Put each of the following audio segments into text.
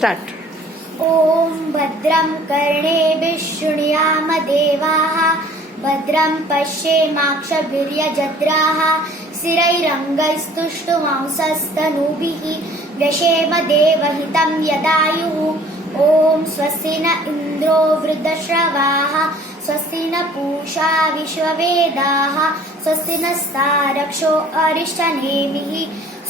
Start. ओम भद्रं कर्णेभिः शृणुयाम देवाः भद्रं पश्येमाक्षभिर्यजत्राः स्थिरैरङ्गैस्तुष्टुवांसस्तनूभिः व्यशेम देवहितं यदायुः. ओम स्वस्ति न इन्द्रो वृद्धश्रवाः स्वस्ति न पूषा विश्ववेदाः स्वस्ति नस्तारक्षो अरिष्टनेमिः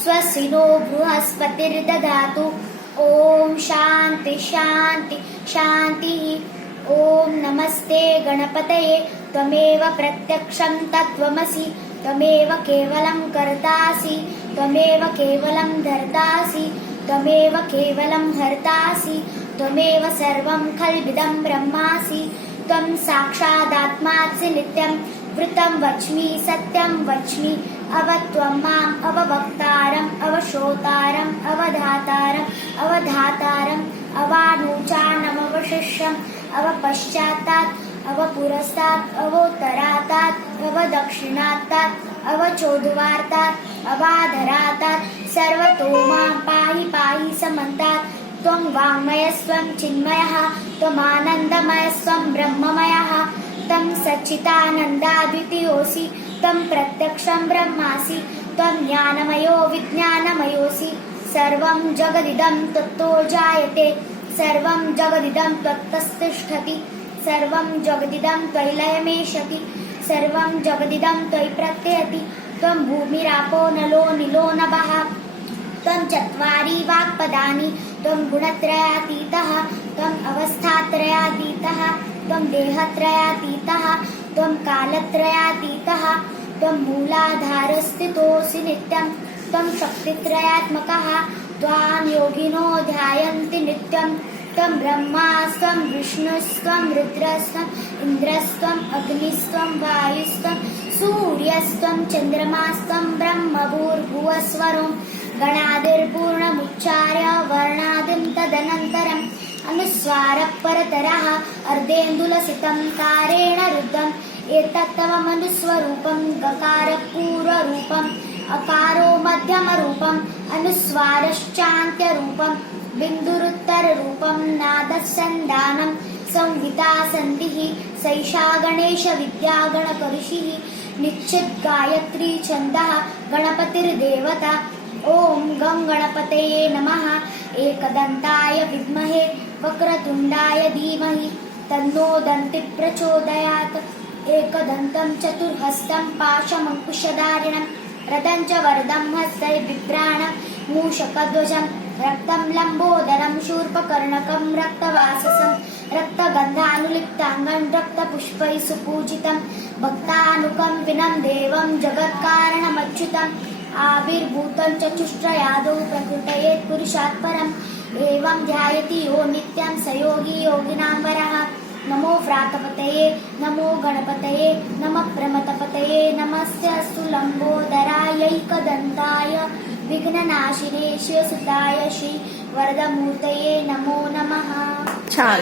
स्वस्ति नो बृहस्पतिर्दधातु. ओम शांति शांति शांतिः. ओम नमस्ते गणपतये त्वमेव प्रत्यक्षं तत्त्वमसि त्वमेव केवलं कर्तासि त्वमेव केवलं धर्तासि त्वमेव केवलं हर्तासि त्वमेव सर्वं खल्विदं ब्रह्मासि. त्वं साक्षादात्मासि नित्यं वृतं वच्मि सत्यं वच्मि अवत्वं माम् अववक्तारम् अवश्रोतारम् अवधातारम् अवधातारम् अवानुचानमवशिष्यम् अवपश्चात्तात् अवपुरस्तात् अवोत्तरातात् अवदक्षिणात्तात् अवचोद्वार्तात् अवाधरातात् सर्वतो मां पाहि पाहि समन्तात्. त्वं वाङ्मयस्त्वं चिन्मयः त्वमानन्दमयस्त्वं ब्रह्ममयः तं सच्चिदानन्दाद्वितीयोऽसि तं प्रत्यक्षं ब्रह्मासि त्वं ज्ञानमयो विज्ञानमयोऽसि. सर्वं जगदिदं त्वत्तो जायते सर्वं जगदिदं त्वत्तस्तिष्ठति सर्वं जगदिदं त्वयि लयमेष्यति सर्वं जगदिदं त्वयि प्रत्ययति. त्वं भूमिरापो नलो निलो नभः त्वं चत्वारि वाक्पदानि त्वं गुणत्रयातीतः त्वं अवस्थात्रयातीतः त्वं देहत्रयातीतः त्वं कालत्रयातीतः त्वं मूलाधारस्थितोऽसि नित्यं त्वं शक्तित्रयात्मकः त्वां योगिनो ध्यायन्ति नित्यं. त्वं ब्रह्मास्त्वं विष्णुस्त्वं रुद्रस्त्वं इन्द्रस्त्वं अग्निस्त्वं वायुस्त्वं सूर्यस्त्वं चन्द्रमास्त्वं ब्रह्मभूर्भुवस्वरं गणादिर्पूर्णमुच्चार्य वर्णादिं तदनन्तरम् अनुस्वारः परतरः अर्धेन्दुलसितं कारेण रुद्धम्. एतत्तवमनुस्वरूपं गकारः पूर्वरूपम् अकारो मध्यमरूपम् अनुस्वारश्चान्त्यरूपम् बिन्दुरुत्तररूपं नादस्सन्धानं संविता सन्धिः सैषा गणेशविद्या गणकऋषिः निश्चित गायत्री छन्दः गणपतिर्देवता. ओम गं गणपतये नमः. एकदन्ताय विद्महे वक्रतुण्डाय धीमहि तन्नो दन्तिः प्रचोदयात्. एकदन्तं चतुर्हस्तं पाशमङ्कुशधारिणं रथं च वरदं हस्तैर्बिभ्राणं मूषकध्वजं रक्तं लम्बोदरं शूर्पकर्णकं रक्तवाससं रक्तगन्धानुलिप्ताङ्गं रक्तपुष्पैः सुपूजितं भक्तानुकम्पिनं देवं जगत्कारणमच्युतम्. आविर्भूतं चतुष्ट्रयादौ प्रकृतये पुरुषात् परम् एवं ध्यायति यो नित्यं स योगी योगिनां वरः. नमो व्रातपतये नमो गणपतये नमः प्रमथपतये नमस्तेऽस्तु लम्बोदरायैकदन्ताय विघ्ननाशिने शिवसुताय श्री वरदमूर्तये नमो नमः. छान.